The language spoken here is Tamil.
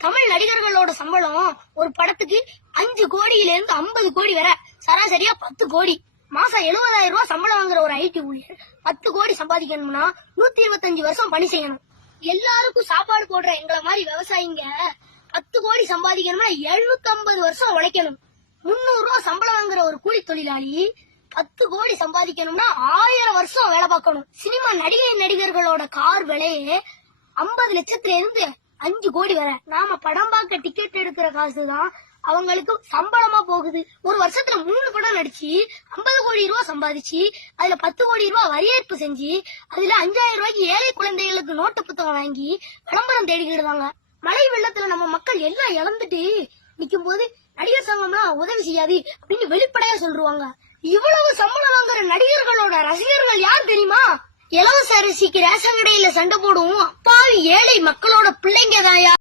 தமிழ் நடிகர்களோட சம்பளம் ஒரு படத்துக்கு 5 கோடியில இருந்து 50 கோடி வரை, சராசரியா 10 கோடி. மாசம் 70,000 ரூபாய் சம்பளம் வாங்குற ஒரு ஐடி ஊழியர் 10 கோடி சம்பாதிக்கணும்னா 125 வருஷம் பணி செய்யணும். எல்லாருக்கும் சாப்பாடு போடுற எங்களை மாதிரி விவசாயிங்க 10 கோடி சம்பாதிக்கணும்னா 750 வருஷம் உழைக்கணும். 300 ரூபாய் சம்பளம் வாங்குற ஒரு கூலி தொழிலாளி 10 கோடி சம்பாதிக்கணும்னா 1000 வருஷம் வேலை பார்க்கணும். சினிமா நடிகர்களோட கார் விலையே 50 லட்சத்துல இருந்து 5 கோடி வரை. நாம படம் பார்க்க டிக்கெட் எடுக்கிற காசுதான் அவங்களுக்கு சம்பளமா போகுது. ஒரு வருஷத்துல 3 படம் நடிச்சு 50 கோடி ரூபாய் சம்பாதிச்சு அதுல 10 கோடி ரூபாய் வரியேற்பு செஞ்சு அதுல 5000 ரூபாய்க்கு ஏழை குழந்தைகளுக்கு நோட்டு புத்தகம் வாங்கி விளம்பரம் தேடிக்கிடுவாங்க. மழை வெள்ளத்துல நம்ம மக்கள் எல்லாம் இழந்துட்டு நிக்கும் போது நடிகர் சங்கம்லாம் உதவி செய்யாது அப்படின்னு வெளிப்படையா சொல்லுவாங்க. இவ்வளவு சம்பளம் வாங்குற நடிகர்களோட ரசிகர்கள் யார் தெரியுமா? இலவச அரிசிக்கு ரேஷன் கடையில சண்டை போடும் அப்பாவி ஏழை மக்களோட பிள்ளைங்க தாயா.